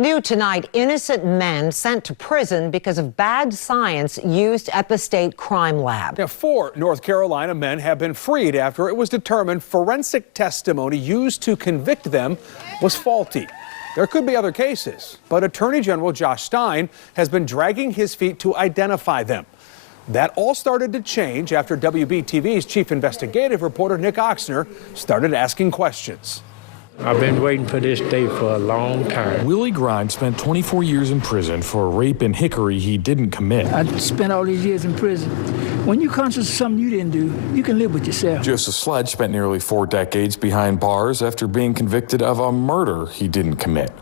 New tonight, innocent men sent to prison because of bad science used at the state crime lab. Now, 4 North Carolina men have been freed after it was determined forensic testimony used to convict them was faulty. There could be other cases, but Attorney General Josh Stein has been dragging his feet to identify them. That all started to change after WBTV's chief investigative reporter Nick Oxner started asking questions. I've been waiting for this day for a long time. Willie Grimes spent 24 years in prison for a rape in Hickory he didn't commit. I spent all these years in prison. When you're conscious of something you didn't do, you can live with yourself. Joseph Sledge spent nearly 4 decades behind bars after being convicted of a murder he didn't commit.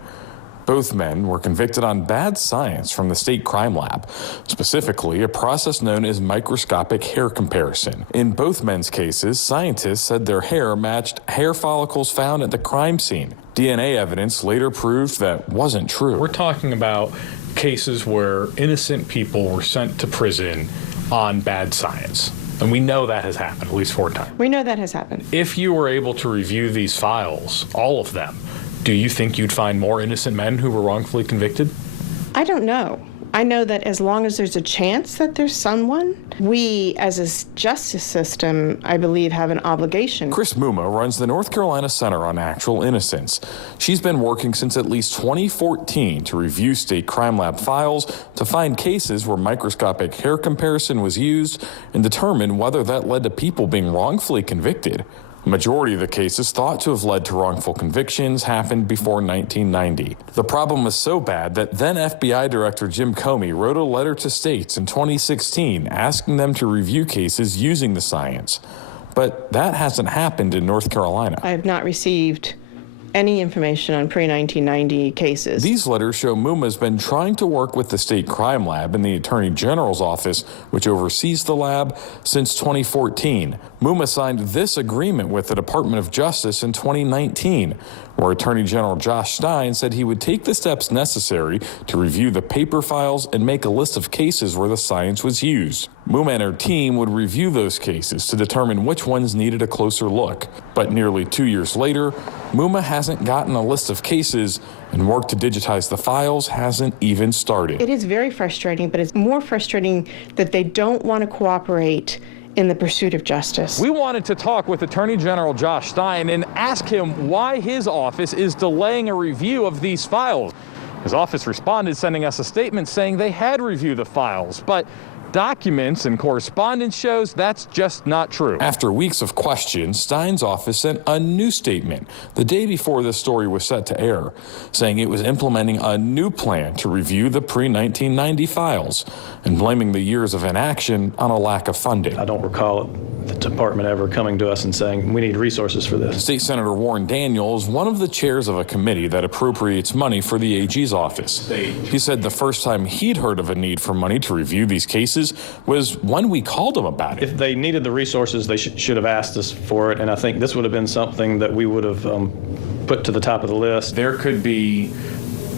Both men were convicted on bad science from the state crime lab, specifically a process known as microscopic hair comparison. In both men's cases, scientists said their hair matched hair follicles found at the crime scene. DNA evidence later proved that wasn't true. We're talking about cases where innocent people were sent to prison on bad science. And we know that has happened at least 4 times. We know that has happened. If you were able to review these files, all of them, do you think you'd find more innocent men who were wrongfully convicted? I don't know. I know that as long as there's a chance that there's someone, we as a justice system, I believe, have an obligation. Chris Muma runs the North Carolina Center on Actual Innocence. She's been working since at least 2014 to review state crime lab files to find cases where microscopic hair comparison was used and determine whether that led to people being wrongfully convicted. A majority of the cases thought to have led to wrongful convictions happened before 1990. The problem was so bad that then FBI Director Jim Comey wrote a letter to states in 2016 asking them to review cases using the science. But that hasn't happened in North Carolina. I have not received any information on pre-1990 cases. These letters show Muma's been trying to work with the state crime lab and the Attorney General's office, which oversees the lab, since 2014. Muma signed this agreement with the Department of Justice in 2019, where Attorney General Josh Stein said he would take the steps necessary to review the paper files and make a list of cases where the science was used. Muma and her team would review those cases to determine which ones needed a closer look. But nearly 2 years later, Muma hasn't gotten a list of cases, and work to digitize the files hasn't even started. It is very frustrating, but it's more frustrating that they don't want to cooperate in the pursuit of justice. We wanted to talk with Attorney General Josh Stein and ask him why his office is delaying a review of these files. His office responded, sending us a statement saying they had reviewed the files, but documents and correspondence shows that's just not true. After weeks of questions, Stein's office sent a new statement the day before this story was set to air, saying it was implementing a new plan to review the pre-1990 files and blaming the years of inaction on a lack of funding. I don't recall the department ever coming to us and saying we need resources for this. State Senator Warren Daniel is one of the chairs of a committee that appropriates money for the AG's office. He said the first time he'd heard of a need for money to review these cases was when we called them about it. If they needed the resources, they should have asked us for it, and I think this would have been something that we would have put to the top of the list. There could be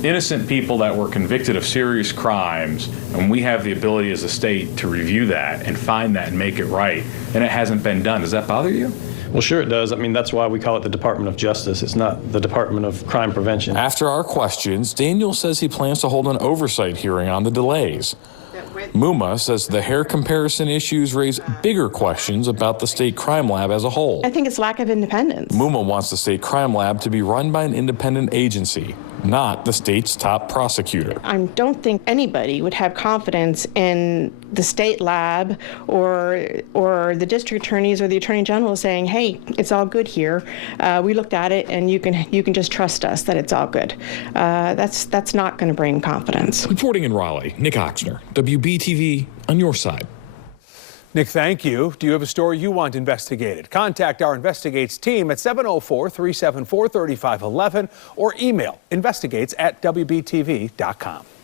innocent people that were convicted of serious crimes, and we have the ability as a state to review that and find that and make it right, and it hasn't been done. Does that bother you? Well, sure it does. I mean, that's why we call it the Department of Justice. It's not the Department of Crime Prevention. After our questions, Daniel says he plans to hold an oversight hearing on the delays. Muma says the hair comparison issues raise bigger questions about the state crime lab as a whole. I think it's lack of independence. Muma wants the state crime lab to be run by an independent agency, not the state's top prosecutor. I don't think anybody would have confidence in the state lab or the district attorneys or the attorney general saying, hey, it's all good here. We looked at it and you can just trust us that it's all good. That's not going to bring confidence. Reporting in Raleigh, Nick Oxner, WBTV, on your side. Nick, thank you. Do you have a story you want investigated? Contact our Investigates team at 704-374-3511 or email investigates@wbtv.com.